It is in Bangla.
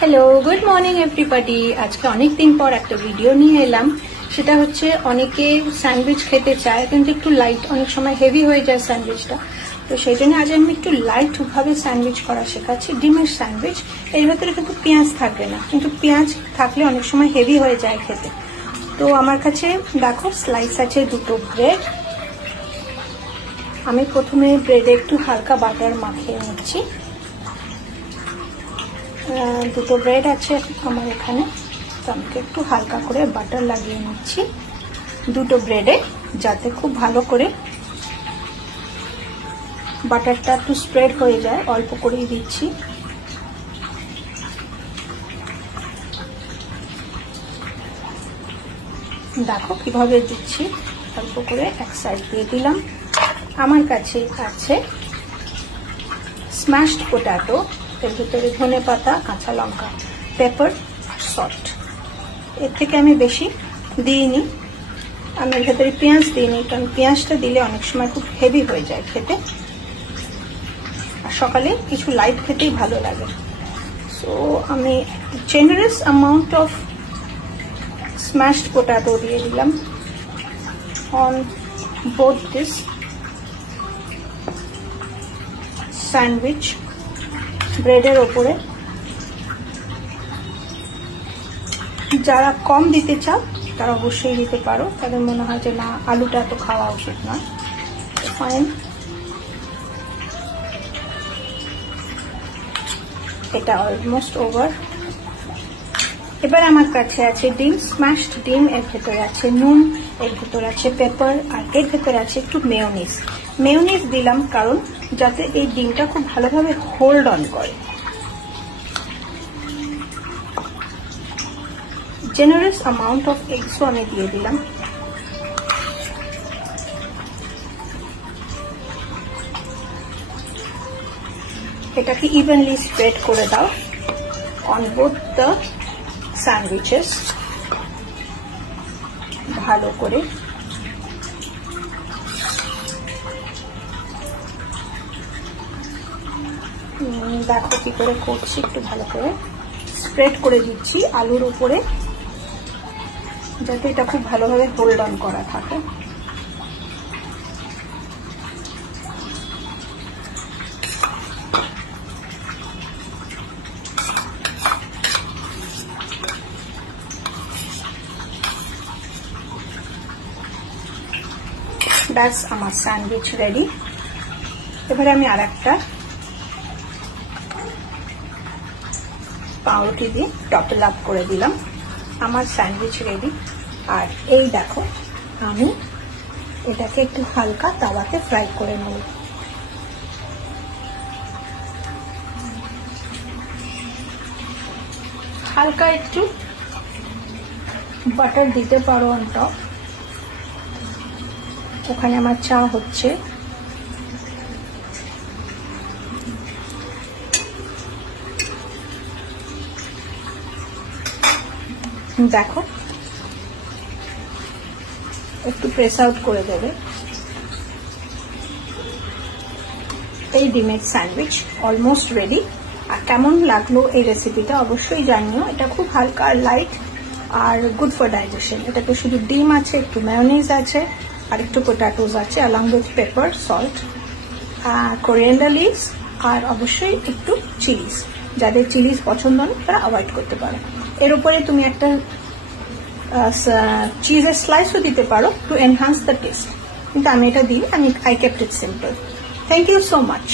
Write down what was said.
Hello good morning everybody. आज के अनेक दिन पर एक भिडियो निये एलाम। सेटा होच्छे अनेके सैंडविच खेते चाय किन्तु एकटु लाइट, अनेक समय हेवी हो जाए सैंडविचटा। तो सेइजन्य आज आमि एकटु लाइट भावे सैंडविच करा शेखाচ্ছি। डिमेर सैंडविच एर भेतरे किन्तु पेঁয়াজ थाकबे ना, किन्तु पेঁয়াজ थाकले अनेक समय हेवी हो जाए खेते। तो आमार काছে देखो स्लाइस आछे दुटो ब्रेड। आमि प्रथमे ब्रेडे एकटु हालका बाटार माखिয়ে নিচ্ছি। দুটো ব্রেড আছে আমার এখানে, তো আমি একটু হালকা করে বাটার লাগিয়ে নিচ্ছি দুটো ব্রেডে, যাতে খুব ভালো করে বাটারটা একটু স্প্রেড হয়ে যায়। অল্প করেই দিচ্ছি। দেখো কিভাবে দিচ্ছি, অল্প করে এক সাইড দিয়ে দিলাম। আমার কাছে আছে স্ম্যাশড পটেটো, এর ভিতরে ধনে পাতা, কাঁচা লঙ্কা, পেপার আর সল্ট। এর থেকে আমি বেশি দিইনি। আমি এর ভেতরে পেঁয়াজ দিইনি, কারণ পেঁয়াজটা দিলে অনেক সময় খুব হেভি হয়ে যায় খেতে, আর সকালে কিছু লাইট খেতেই ভালো লাগে। সো আমি generous amount of smashed potato দিয়ে দিলাম অন বোথ দিস স্যান্ডউইচ ব্রেডের ওপরে। যারা কম দিতে চাও তারা অবশ্যই দিতে পারো, তাদের মনে হয় যে না আলুটা তো খাওয়া উচিত নয়। ফাইন, এটা অলমোস্ট ওভার। এবার আমার কাছে আছে ডিম, স্ম্যাশড ডিম। এর ভেতরে আছে নুন, এর ভেতরে আছে পেপার, আর এর ভেতরে আছে একটু মেয়োনিজ। মেয়োনিজ দিলাম কারণ যাতে এই ডিমটা খুব ভালোভাবে হোল্ড অন করে। জেনারেস অ্যামাউন্ট অফ এগসও আমি দিয়ে দিলাম। এটাকে ইভেনলি স্প্রেড করে দাও অন বোথ দ্য স্যান্ডউইচেস। ভালো করে দেখো কি করে করছি, একটু ভালো করে স্প্রেড করে দিচ্ছি আলুর উপরে, যাতে এটা খুব ভালোভাবে হোল্ড অন করা থাকে। দ্যাটস আমার স্যান্ডউইচ রেডি। এবারে আমি আরেকটা পাউরুটি দিয়ে টপল আপ করে দিলাম। আমার স্যান্ডউইচ রেডি। আর এই দেখো আমি এটাকে একটু হালকা তাওয়াতে ফ্রাই করে নেব। হালকা একটু বাটার দিতে পারো অন টপ। ওখানে আমার চা হচ্ছে। দেখো একটু প্রেস আউট করে দেবে। এই ডিমের স্যান্ডউইচ অলমোস্ট রেডি। আর কেমন লাগলো এই রেসিপিটা অবশ্যই জানিও। এটা খুব হালকা আর লাইট আর গুড ফর ডাইজেশন। এটাতে শুধু ডিম আছে, একটু মেয়োনিজ আছে, আর একটু পটেটোস আছে, along with pepper, salt, coriander leaves, আর অবশ্যই একটু চিলিস। যাদের চিলিস পছন্দ না তারা অ্যাভয়েড করতে পারে। এর উপরে তুমি একটা চিজের স্লাইসও দিতে পারো টু এনহান্স দ্য টেস্ট, কিন্তু আমি এটা দিই। I kept it simple. Thank you so much.